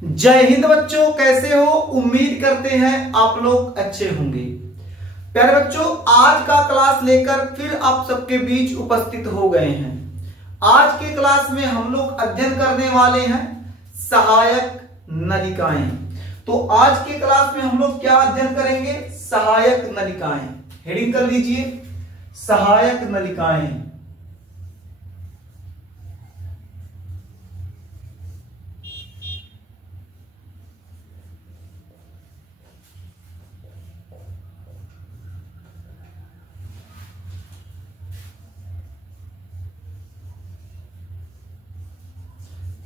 जय हिंद बच्चों, कैसे हो? उम्मीद करते हैं आप लोग अच्छे होंगे। प्यारे बच्चों, आज का क्लास लेकर फिर आप सबके बीच उपस्थित हो गए हैं। आज के क्लास में हम लोग अध्ययन करने वाले हैं सहायक नलिकाएं। तो आज के क्लास में हम लोग क्या अध्ययन करेंगे? सहायक नलिकाएं। हेडिंग कर लीजिए, सहायक नलिकाएं।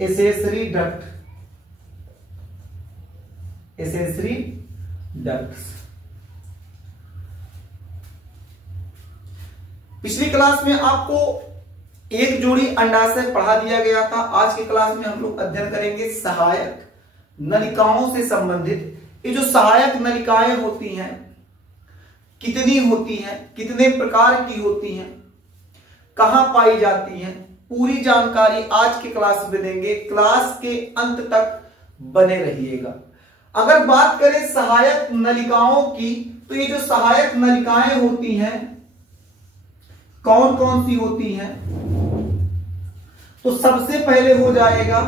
Accessory duct, accessory ducts. पिछली क्लास में आपको एक जोड़ी अंडाशय पढ़ा दिया गया था। आज के क्लास में हम लोग अध्ययन करेंगे सहायक नलिकाओं से संबंधित। ये जो सहायक नलिकाएं होती हैं, कितनी होती हैं, कितने प्रकार की होती हैं, कहां पाई जाती हैं, पूरी जानकारी आज के क्लास में देंगे। क्लास के अंत तक बने रहिएगा। अगर बात करें सहायक नलिकाओं की, तो ये जो सहायक नलिकाएं होती हैं कौन कौन सी होती हैं? तो सबसे पहले हो जाएगा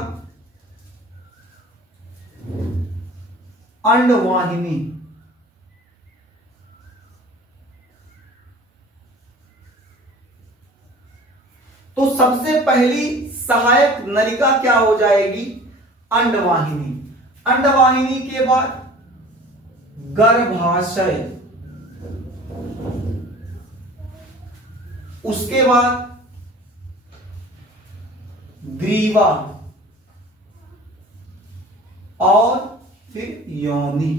अंडवाहिनी। तो सबसे पहली सहायक नलिका क्या हो जाएगी? अंडवाहिनी। अंडवाहिनी के बाद गर्भाशय, उसके बाद ग्रीवा और फिर योनि।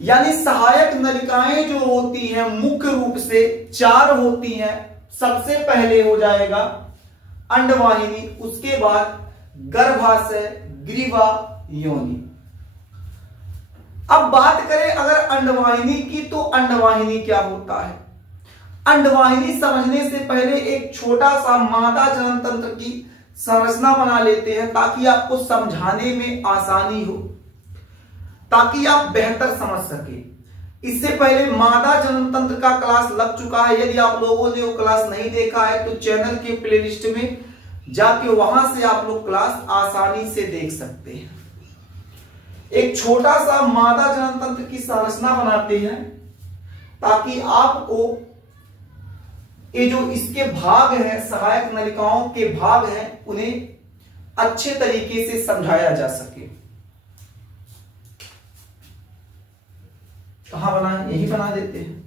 यानी सहायक नलिकाएं जो होती हैं मुख्य रूप से 4 होती हैं। सबसे पहले हो जाएगा अंडवाहिनी, उसके बाद गर्भाशय, ग्रीवा, योनि। अब बात करें अगर अंडवाहिनी की, तो अंडवाहिनी क्या होता है? अंडवाहिनी समझने से पहले एक छोटा सा मादा जनन तंत्र की संरचना बना लेते हैं, ताकि आपको समझाने में आसानी हो, ताकि आप बेहतर समझ सके। इससे पहले मादा जनन तंत्र का क्लास लग चुका है। यदि आप लोगों ने वो क्लास नहीं देखा है तो चैनल के प्लेलिस्ट में जाके वहां से आप लोग क्लास आसानी से देख सकते हैं। एक छोटा सा मादा जनन तंत्र की संरचना बनाते हैं, ताकि आपको ये जो इसके भाग हैं, सहायक नलिकाओं के भाग हैं, उन्हें अच्छे तरीके से समझाया जा सके। कहां बनाए? यही बना देते हैं।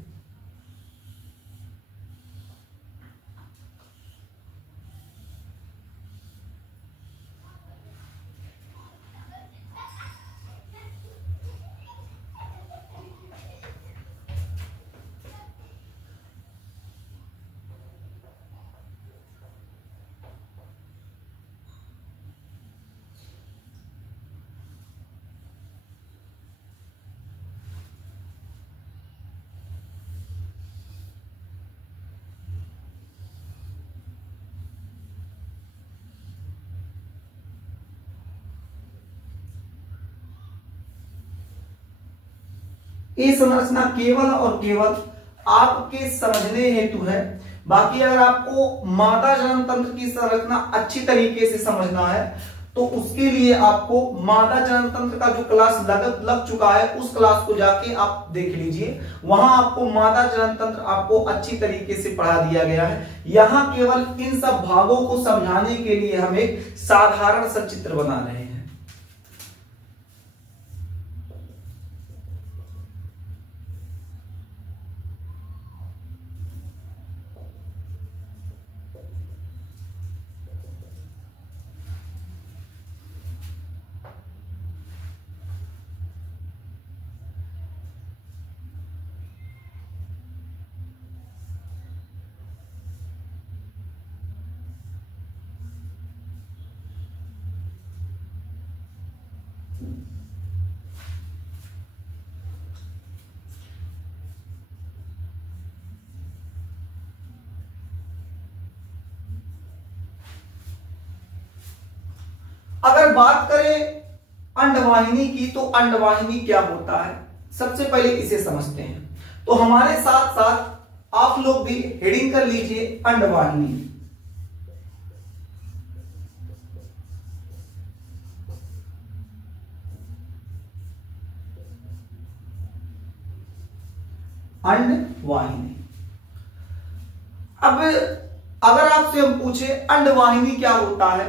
ये संरचना केवल और केवल आपके समझने हेतु है। बाकी अगर आपको मादा जनन तंत्र की संरचना अच्छी तरीके से समझना है, तो उसके लिए आपको मादा जनन तंत्र का जो क्लास लग चुका है, उस क्लास को जाके आप देख लीजिए। वहां आपको मादा जनन तंत्र आपको अच्छी तरीके से पढ़ा दिया गया है। यहां केवल इन सब भागों को समझाने के लिए हम एक साधारण सा चित्र बना रहे हैं। अगर बात करें अंडवाहिनी की, तो अंडवाहिनी क्या होता है, सबसे पहले इसे समझते हैं। तो हमारे साथ साथ आप लोग भी हेडिंग कर लीजिए अंडवाहिनी। अंडवाहिनी। अब अगर आपसे हम पूछे अंडवाहिनी क्या होता है,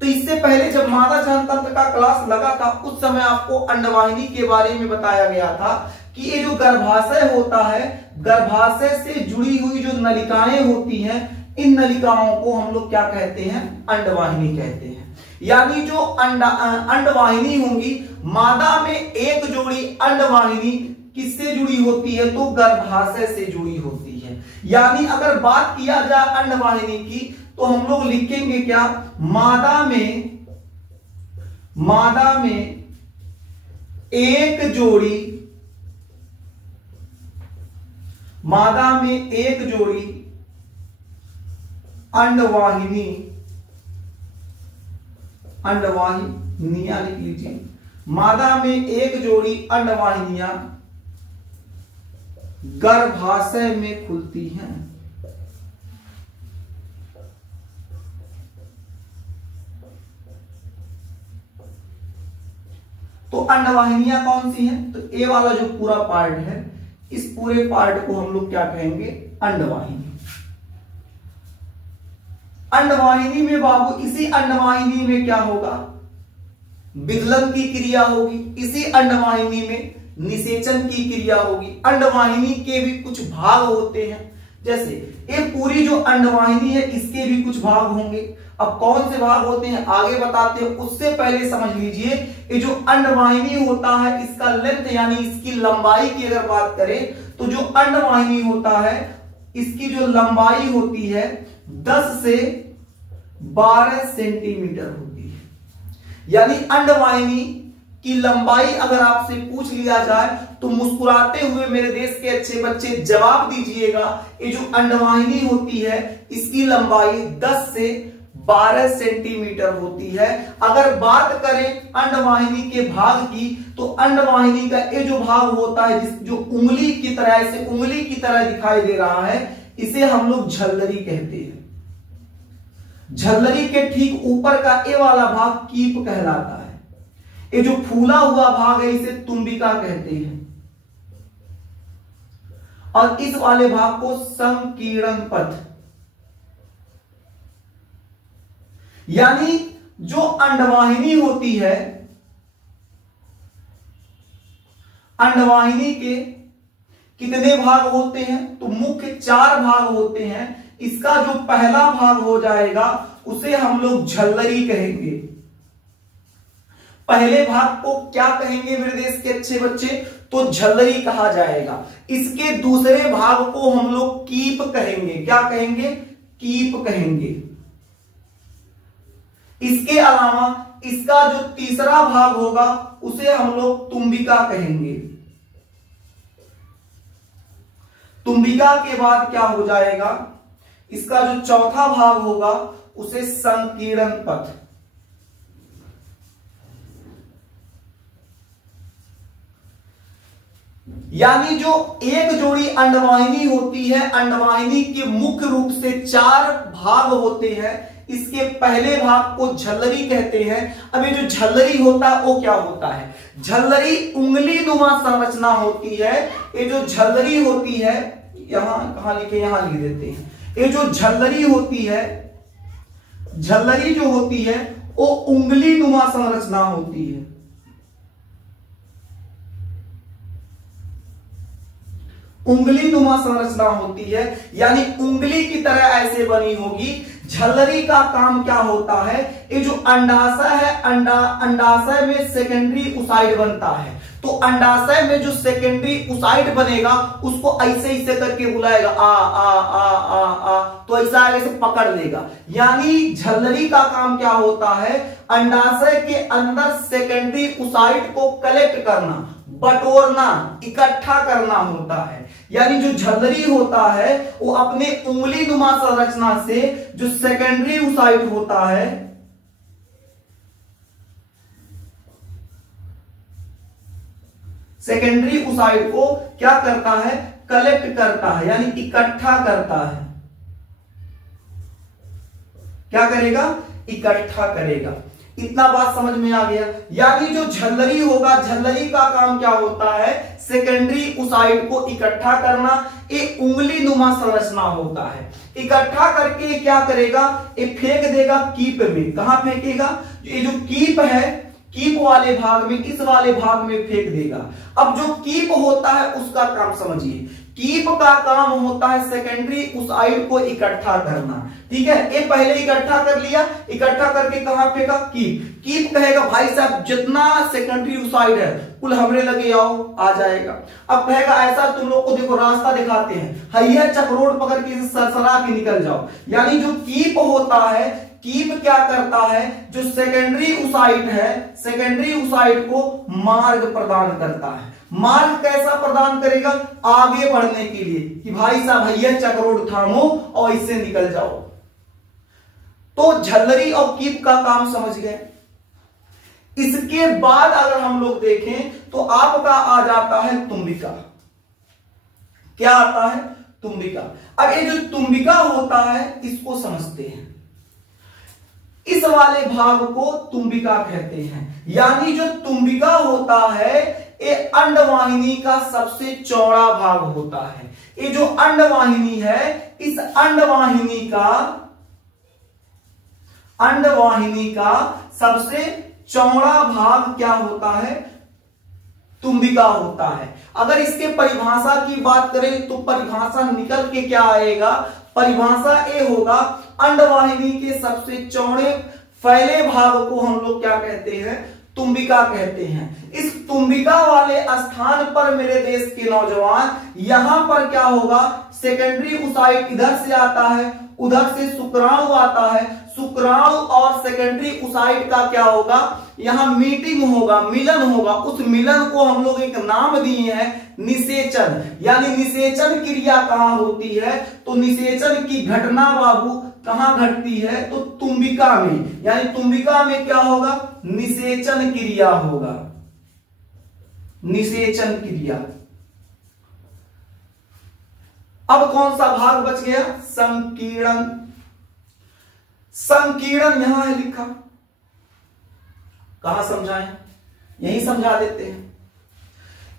तो इससे पहले जब मादा जनन तंत्र का क्लास लगा था, उस समय आपको अंडवाहिनी के बारे में बताया गया था कि ये जो गर्भाशय होता है, गर्भाशय से जुड़ी हुई जो नलिकाएं होती हैं, इन नलिकाओं को हम लोग क्या कहते हैं, अंडवाहिनी कहते हैं। यानी जो अंडवाहिनी होंगी, मादा में एक जोड़ी अंडवाहिनी किससे जुड़ी होती है, तो गर्भाशय से जुड़ी होती है। यानी अगर बात किया जाए अंडवाहिनी की, तो हम लोग लिखेंगे क्या, मादा में एक जोड़ी, मादा में एक जोड़ी अंडवाहिनियां लिख लीजिए। मादा में एक जोड़ी अंडवाहिनियां गर्भाशय में खुलती हैं। तो अंडवाहिनियां कौन सी हैं, तो ए वाला जो पूरा पार्ट है, इस पूरे पार्ट को हम लोग क्या कहेंगे, अंडवाहिनी। अंडवाहिनी में बाबू, इसी अंडवाहिनी में क्या होगा, विदलन की क्रिया होगी, इसी अंडवाहिनी में निषेचन की क्रिया होगी। अंडवाहिनी के भी कुछ भाग होते हैं, जैसे ये पूरी जो अंडवाहिनी है, इसके भी कुछ भाग होंगे। अब कौन से भाग होते हैं आगे बताते हैं, उससे पहले समझ लीजिए, ये जो अंडवाहिनी होता है, इसका लेंथ यानी इसकी लंबाई की अगर बात करें, तो जो अंडवाहिनी होता है, इसकी जो लंबाई होती है 10 से 12 सेंटीमीटर होती है। यानी अंडवाहिनी की लंबाई अगर आपसे पूछ लिया जाए, तो मुस्कुराते हुए मेरे देश के अच्छे बच्चे जवाब दीजिएगा, ये जो अंडवाहिनी होती है, इसकी लंबाई 10 से 12 सेंटीमीटर होती है। अगर बात करें अंडवाहिनी के भाग की, तो अंडवाहिनी का ये जो भाग होता है, जो उंगली की तरह, ऐसे उंगली की तरह दिखाई दे रहा है, इसे हम लोग झल्लरी कहते हैं। झल्लरी के ठीक ऊपर का ये वाला भाग कीप कहलाता है। ये जो फूला हुआ भाग है, इसे तुम्बिका कहते हैं, और इस वाले भाग को संकीर्ण पथ। यानी जो अंडवाहिनी होती है, अंडवाहिनी के कितने भाग होते हैं, तो मुख्य 4 भाग होते हैं। इसका जो पहला भाग हो जाएगा, उसे हम लोग झल्लरी कहेंगे। पहले भाग को क्या कहेंगे मेरे देश के अच्छे बच्चे, तो झल्लरी कहा जाएगा। इसके दूसरे भाग को हम लोग कीप कहेंगे। क्या कहेंगे, कीप कहेंगे। इसके अलावा इसका जो तीसरा भाग होगा, उसे हम लोग तुम्बिका कहेंगे। तुम्बिका के बाद क्या हो जाएगा, इसका जो चौथा भाग होगा, उसे संकीर्ण पथ। यानी जो एक जोड़ी अंडवाहिनी होती है, अंडवाहिनी के मुख्य रूप से 4 भाग होते हैं। इसके पहले भाग को झल्लरी कहते हैं। अब ये जो झल्लरी होता है, वो क्या होता है, झल्लरी उंगली नुमा संरचना होती है। ये जो झल्लरी होती है, यहां कहां लिखे, यहां लिख देते हैं। ये जो झल्लरी होती है, झल्लरी जो होती है, वो उंगली नुमा संरचना होती है। उंगली नुमा संरचना होती है, यानी उंगली की तरह ऐसे बनी होगी। झल्लरी का काम क्या होता है, ये जो अंडाशय है, अंडाशय में सेकेंडरी उसाइड बनता है। तो अंडाशय में जो सेकेंडरी उसाइड बनेगा, उसको ऐसे ऐसे करके बुलाएगा, आ आ आ आ आ, तो ऐसा आगे से पकड़ लेगा। यानी झल्लरी का काम क्या होता है, अंडाशय के अंदर सेकेंडरी उसाइड को कलेक्ट करना, बटोरना, इकट्ठा करना होता है। यानी जो झल्लरी होता है, वो अपने उंगली नुमा संरचना से जो सेकेंडरी उसाइड होता है, सेकेंडरी ओसाइड को क्या करता है, कलेक्ट करता है, यानी इकट्ठा करता है। क्या करेगा, इकट्ठा करेगा। इतना बात समझ में आ गया। यानी जो झल्लरी होगा, झल्लरी का काम क्या होता है, सेकेंडरी ओसाइड को इकट्ठा करना। एक उंगली नुमा संरचना होता है, इकट्ठा करके क्या करेगा, ये फेंक देगा कीप में। कहां फेंकेगा, ये जो कीप है, कीप वाले भाग में, इस वाले भाग में फेंक देगा। अब जो कीप होता है उसका काम समझिए। कीप का काम होता है सेकेंडरी ओसाइड को इकट्ठा करना। ठीक है, ये पहले इकट्ठा कर लिया, इकट्ठा करके कहां फेंका, कीप। कीप कहेगा भाई साहब जितना सेकेंडरी ओसाइड है कुल हमरे लगे आओ, आ जाएगा। अब कहेगा ऐसा तुम लोग को देखो रास्ता दिखाते हैं, हैया चक्रोड पकड़ के सरसरा के निकल जाओ। यानी जो कीप होता है, कीप क्या करता है, जो सेकेंडरी ओसाइड है, सेकेंडरी ओसाइड को मार्ग प्रदान करता है। मार्ग कैसा प्रदान करेगा, आगे बढ़ने के लिए, कि भाई साहब भैया चक्रोड थामो और इससे निकल जाओ। तो झल्लरी और कीप का काम समझ गए। इसके बाद अगर हम लोग देखें तो आपका आ जाता है तुम्बिका। क्या आता है, तुम्बिका। अब ये जो तुम्बिका होता है इसको समझते हैं। इस वाले भाग को तुम्बिका कहते हैं। यानी जो तुम्बिका होता है ये अंडवाहिनी का सबसे चौड़ा भाग होता है। ये जो अंडवाहिनी है, इस अंडवाहिनी का सबसे चौड़ा भाग क्या होता है, तुम्बिका होता है। अगर इसके परिभाषा की बात करें तो परिभाषा निकल के क्या आएगा, परिभाषा ये होगा, अंडवाहिनी के सबसे चौड़े फैले भाग को हम लोग क्या कहते हैं, तुम्बिका कहते हैं। इस तुम्बिका वाले स्थान पर मेरे देश के नौजवान, यहां पर क्या होगा, सेकेंडरी ओसाइड इधर से आता है, उधर से शुक्राणु आता है, शुक्राणु और सेकेंडरी ओसाइड का क्या होगा, यहां मीटिंग होगा, मिलन होगा। उस मिलन को हम लोग एक नाम दिए हैं निषेचन। यानी निषेचन क्रिया कहां होती है, तो निषेचन की घटना बाबू कहां घटती है, तो तुम्बिका में। यानी तुम्बिका में क्या होगा, निषेचन क्रिया होगा, निषेचन क्रिया। अब कौन सा भाग बच गया, संकीर्ण। संकीर्ण यहां है लिखा, कहां समझाएं, यही समझा देते हैं।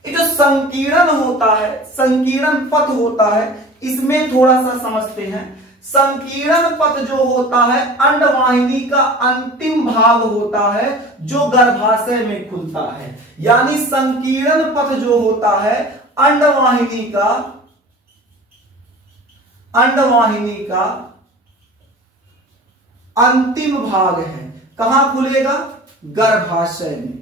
ये जो संकीर्ण होता है, संकीर्ण पथ होता है, इसमें थोड़ा सा समझते हैं। संकीर्ण पथ जो होता है अंडवाहिनी का अंतिम भाग होता है जो गर्भाशय में खुलता है। यानी संकीर्ण पथ जो होता है अंडवाहिनी का अंतिम भाग है। कहां खुलेगा, गर्भाशय में।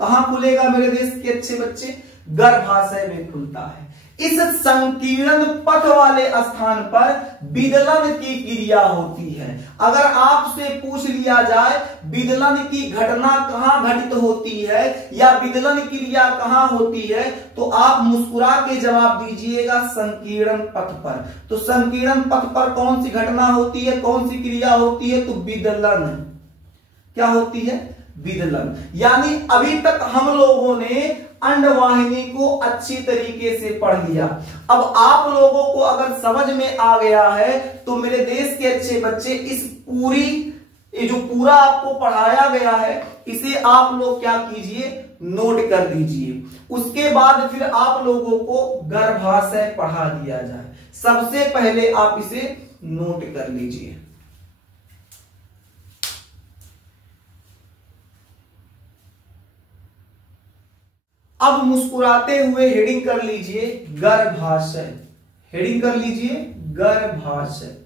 कहां खुलेगा मेरे देश के अच्छे बच्चे, गर्भाशय में खुलता है। इस संकीर्ण पथ वाले स्थान पर विदलन की क्रिया होती है। अगर आपसे पूछ लिया जाए विदलन की घटना कहां घटित होती है या विदलन क्रिया कहां होती है, तो आप मुस्कुरा के जवाब दीजिएगा संकीर्ण पथ पर। तो संकीर्ण पथ पर कौन सी घटना होती है, कौन सी क्रिया होती है, तो विदलन। क्या होती है, विदलन। यानी अभी तक हम लोगों ने अंडवाहिनी को अच्छी तरीके से पढ़ लिया। अब आप लोगों को अगर समझ में आ गया है तो मेरे देश के अच्छे बच्चे इस पूरी, ये जो पूरा आपको पढ़ाया गया है इसे आप लोग क्या कीजिए, नोट कर दीजिए। उसके बाद फिर आप लोगों को गर्भाशय पढ़ा दिया जाए। सबसे पहले आप इसे नोट कर लीजिए। अब मुस्कुराते हुए हेडिंग कर लीजिए गर्भाशय। हेडिंग कर लीजिए गर्भाशय।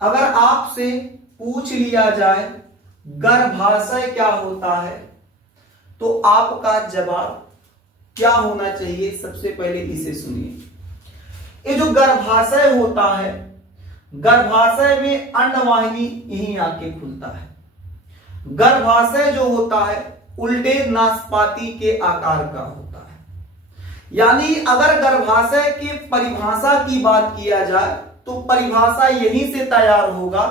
अगर आपसे पूछ लिया जाए गर्भाशय क्या होता है तो आपका जवाब क्या होना चाहिए, सबसे पहले इसे सुनिए। ये जो गर्भाशय होता है, गर्भाशय में अंडवाहिनी यहीं आके खुलता है। गर्भाशय जो होता है उल्टे नाशपाती के आकार का होता है। यानी अगर गर्भाशय की परिभाषा की बात किया जाए तो परिभाषा यहीं से तैयार होगा।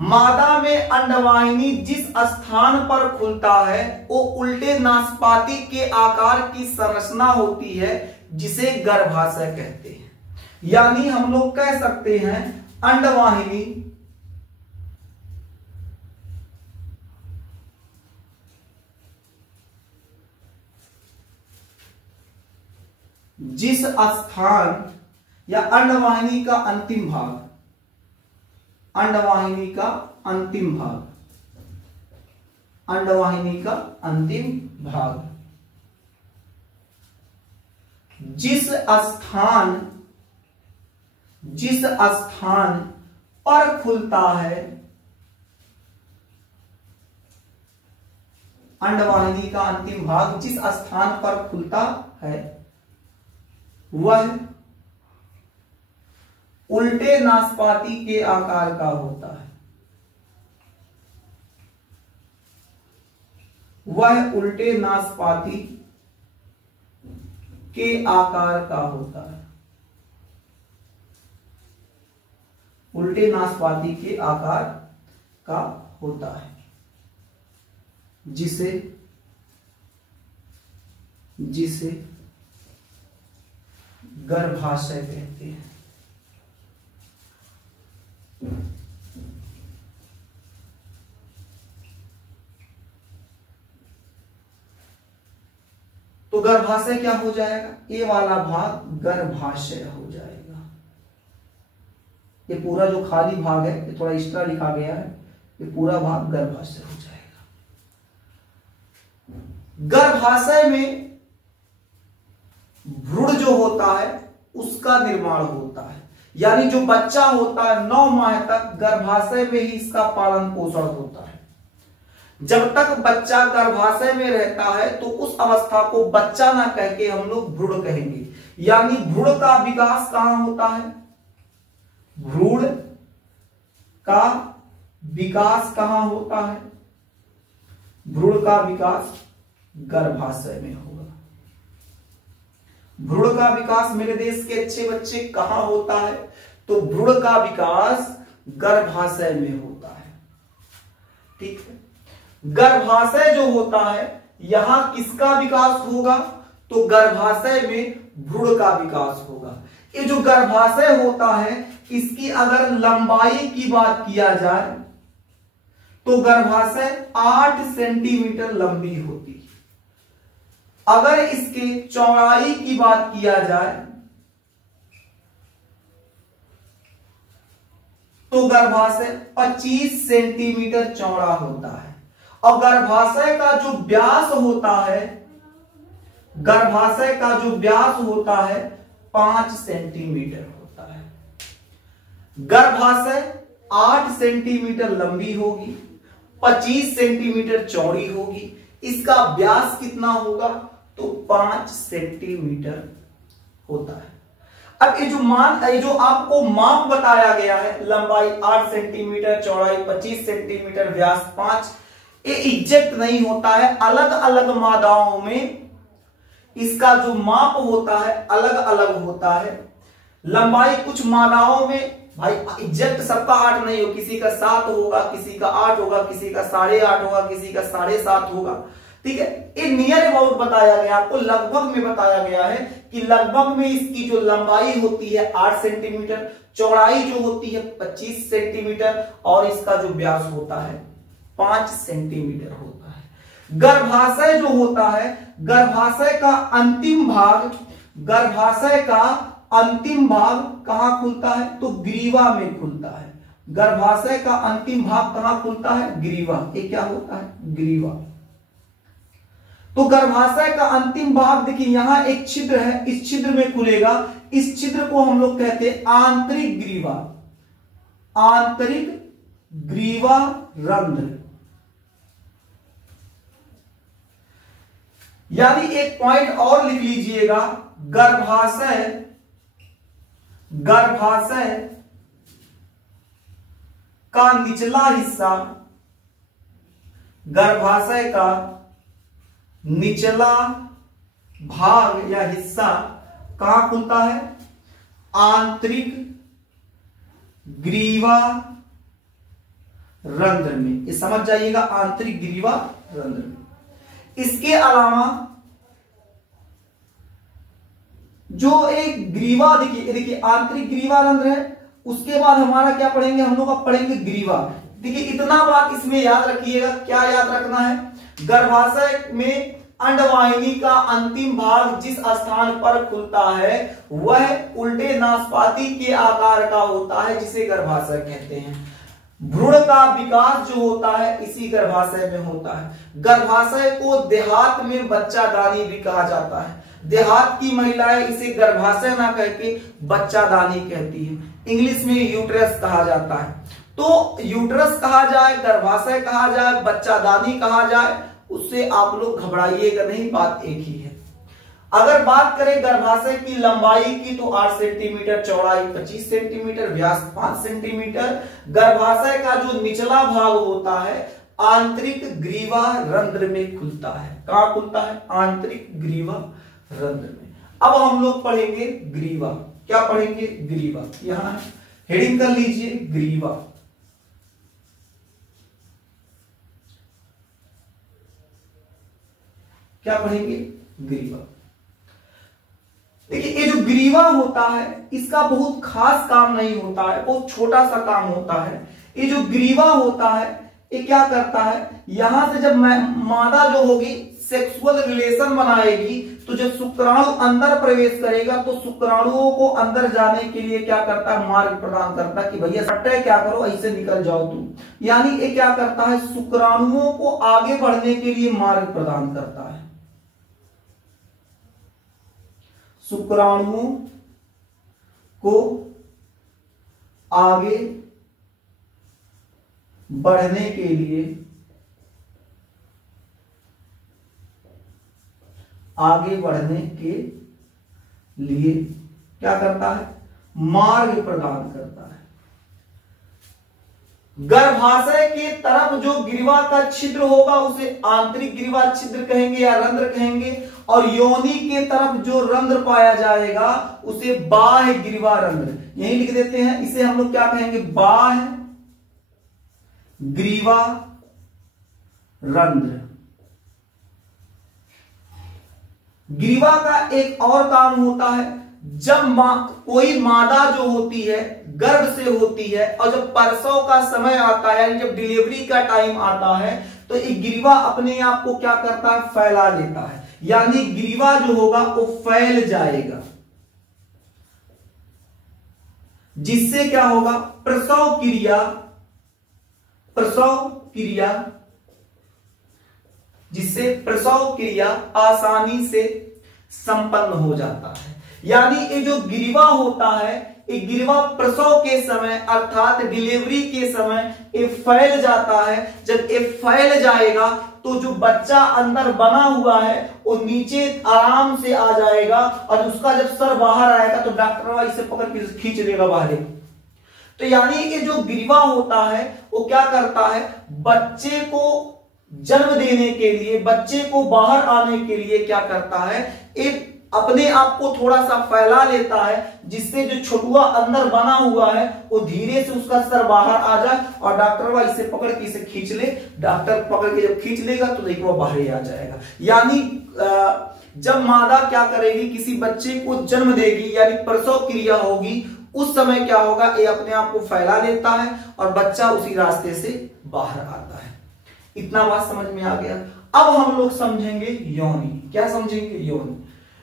मादा में अंडवाहिनी जिस स्थान पर खुलता है वो उल्टे नासपाती के आकार की संरचना होती है, जिसे गर्भाशय कहते हैं। यानी हम लोग कह सकते हैं अंडवाहिनी जिस स्थान या अंडवाहिनी का अंतिम भाग, अंडवाहिनी का अंतिम भाग, अंडवाहिनी का अंतिम भाग जिस स्थान पर खुलता है, अंडवाहिनी का अंतिम भाग जिस स्थान पर खुलता है वह उल्टे नासपाती के आकार का होता है। वह उल्टे नासपाती के आकार का होता है। उल्टे नासपाती के आकार का होता है, जिसे गर्भाशय कहते हैं। तो गर्भाशय क्या हो जाएगा? ये वाला भाग गर्भाशय हो जाएगा। ये पूरा जो खाली भाग है, ये थोड़ा एक्स्ट्रा लिखा गया है, ये पूरा भाग गर्भाशय हो जाएगा। गर्भाशय में भ्रूण जो होता है उसका निर्माण होता है, यानी जो बच्चा होता है 9 माह तक गर्भाशय में ही इसका पालन पोषण होता है। जब तक बच्चा गर्भाशय में रहता है तो उस अवस्था को बच्चा ना कह के हम लोग भ्रूण कहेंगे। यानी भ्रूण का विकास कहां होता है? भ्रूण का विकास कहां होता है? भ्रूण का विकास गर्भाशय में होगा। भ्रूण का विकास मेरे देश के अच्छे बच्चे कहां होता है? तो भ्रूण का विकास गर्भाशय में होता है। ठीक है, गर्भाशय जो होता है यहां किसका विकास होगा? तो गर्भाशय में भ्रूण का विकास होगा। ये जो गर्भाशय होता है इसकी अगर लंबाई की बात किया जाए तो गर्भाशय 8 सेंटीमीटर लंबी होती है। अगर इसके चौड़ाई की बात किया जाए तो गर्भाशय 25 सेंटीमीटर चौड़ा होता है। और गर्भाशय का जो व्यास होता है, गर्भाशय का जो व्यास होता है 5 सेंटीमीटर होता है। गर्भाशय 8 सेंटीमीटर लंबी होगी, 25 सेंटीमीटर चौड़ी होगी। इसका व्यास कितना होगा? तो 5 सेंटीमीटर होता है। अब ये जो आपको माप बताया गया है, लंबाई 8 सेंटीमीटर, चौड़ाई 25 सेंटीमीटर, व्यास 5, ये एग्जैक्ट नहीं होता है। अलग अलग मादाओं में इसका जो माप होता है अलग अलग होता है। लंबाई कुछ मादाओं में भाई एग्जैक्ट सबका 8 नहीं हो, किसी का 7 होगा, किसी का 8 होगा, किसी का 8.5 होगा, किसी का 7.5 होगा। ठीक है, ये नियर अबाउट बताया गया, आपको लगभग में बताया गया है कि लगभग में इसकी जो लंबाई होती है 8 सेंटीमीटर, चौड़ाई जो होती है 25 सेंटीमीटर और इसका जो व्यास होता है 5 सेंटीमीटर होता है। गर्भाशय जो होता है, गर्भाशय का अंतिम भाग, गर्भाशय का अंतिम भाग कहां खुलता है? तो ग्रीवा में खुलता है। गर्भाशय का अंतिम भाग कहां खुलता है? ग्रीवा। ये क्या होता है? ग्रीवा। तो गर्भाशय का अंतिम भाग देखिए, यहां एक छिद्र है, इस छिद्र में खुलेगा। इस छिद्र को हम लोग कहते हैं आंतरिक ग्रीवा, आंतरिक ग्रीवा रंध्र। यानी एक पॉइंट और लिख लीजिएगा, गर्भाशय का निचला हिस्सा, गर्भाशय का निचला भाग या हिस्सा कहां खुलता है? आंतरिक ग्रीवा रंध्र में, ये समझ जाइएगा, आंतरिक ग्रीवा रंध्र में। इसके अलावा जो एक ग्रीवा, देखिए आंतरिक ग्रीवा रंध्र है, उसके बाद हमारा क्या पढ़ेंगे, हम लोग अब पढ़ेंगे ग्रीवा। देखिए इतना बात इसमें याद रखिएगा, क्या याद रखना है, गर्भाशय में अंडवाहिनी का अंतिम भाग जिस स्थान पर खुलता है वह उल्टे नाशपाती के आकार का होता है, जिसे गर्भाशय कहते हैं। भ्रूण का विकास जो होता है इसी गर्भाशय में होता है। गर्भाशय को देहात में बच्चादानी भी कहा जाता है। देहात की महिलाएं इसे गर्भाशय ना कहके बच्चादानी कहती है। इंग्लिश में यूट्रस कहा जाता है। तो यूट्रस कहा जाए, गर्भाशय कहा जाए, बच्चादानी कहा जाए, उससे आप लोग घबराइएगा नहीं, बात एक ही है। अगर बात करें गर्भाशय की लंबाई की तो 8 सेंटीमीटर, चौड़ाई 25 सेंटीमीटर, व्यास 5 सेंटीमीटर। गर्भाशय का जो निचला भाग होता है आंतरिक ग्रीवा रंध्र में खुलता है। कहां खुलता है? आंतरिक ग्रीवा रंध्र में। अब हम लोग पढ़ेंगे ग्रीवा। क्या पढ़ेंगे? ग्रीवा। यहां हेडिंग कर लीजिए ग्रीवा। क्या पढ़ेंगे? ग्रीवा। देखिए ये जो ग्रीवा होता है इसका बहुत खास काम नहीं होता है, बहुत छोटा सा काम होता है। ये जो ग्रीवा होता है ये क्या करता है, यहां से जब मादा जो होगी सेक्सुअल रिलेशन बनाएगी तो जब शुक्राणु अंदर प्रवेश करेगा तो शुक्राणुओं को अंदर जाने के लिए क्या करता है, मार्ग प्रदान करता है कि भैया सट्टे क्या करो, ऐसे निकल जाओ तुम। यानी ये क्या करता है, शुक्राणुओं को आगे बढ़ने के लिए मार्ग प्रदान करता है। शुक्राणुओं को आगे बढ़ने के लिए क्या करता है, मार्ग प्रदान करता है। गर्भाशय के तरफ जो ग्रीवा का छिद्र होगा उसे आंतरिक ग्रीवा छिद्र कहेंगे या रंध्र कहेंगे, और योनि के तरफ जो रंध्र पाया जाएगा उसे बाह्य ग्रीवा रंध्र, यही लिख देते हैं। इसे हम लोग क्या कहेंगे, बाह्य ग्रीवा रंध्र। ग्रीवा का एक और काम होता है, जब कोई मादा जो होती है गर्भ से होती है और जब प्रसव का समय आता है यानी जब डिलीवरी का टाइम आता है तो ये ग्रीवा अपने आप को क्या करता है, फैला लेता है। यानी ग्रीवा जो होगा वो फैल जाएगा, जिससे क्या होगा, प्रसव क्रिया आसानी से संपन्न हो जाता है। यानी ये जो ग्रीवा होता है ये ग्रीवा प्रसव के समय अर्थात डिलीवरी के समय ये फैल जाता है। जब ये फैल जाएगा तो जो बच्चा अंदर बना हुआ है वो नीचे आराम से आ जाएगा और उसका जब सर बाहर आएगा तो डॉक्टर इसे पकड़ के खींच देगा बाहर। तो यानी कि जो ग्रीवा होता है वो क्या करता है, बच्चे को जन्म देने के लिए, बच्चे को बाहर आने के लिए क्या करता है, एक अपने आप को थोड़ा सा फैला लेता है, जिससे जो छोटुआ अंदर बना हुआ है वो धीरे से उसका सर बाहर आ जाए और डॉक्टर इसे पकड़ के इसे खींच ले। डॉक्टर पकड़ के जब खींच लेगा तो देखो वो बाहर ही आ जाएगा। यानी जब मादा क्या करेगी, किसी बच्चे को जन्म देगी यानी प्रसव क्रिया होगी, उस समय क्या होगा, ये अपने आप को फैला लेता है और बच्चा उसी रास्ते से बाहर आता है। इतना बात समझ में आ गया। अब हम लोग समझेंगे योनि। क्या समझेंगे? योनि।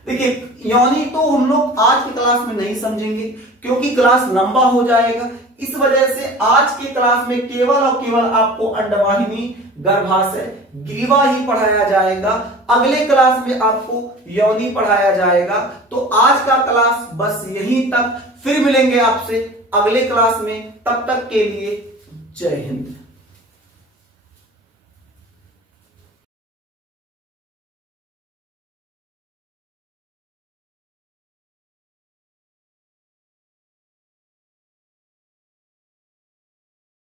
देखिए योनि तो हम लोग आज की क्लास में नहीं समझेंगे क्योंकि क्लास लंबा हो जाएगा। इस वजह से आज के क्लास में केवल और केवल आपको अंडवाहिनी, गर्भाशय, ग्रीवा ही पढ़ाया जाएगा। अगले क्लास में आपको योनि पढ़ाया जाएगा। तो आज का क्लास बस यहीं तक, फिर मिलेंगे आपसे अगले क्लास में। तब तक के लिए जय हिंद।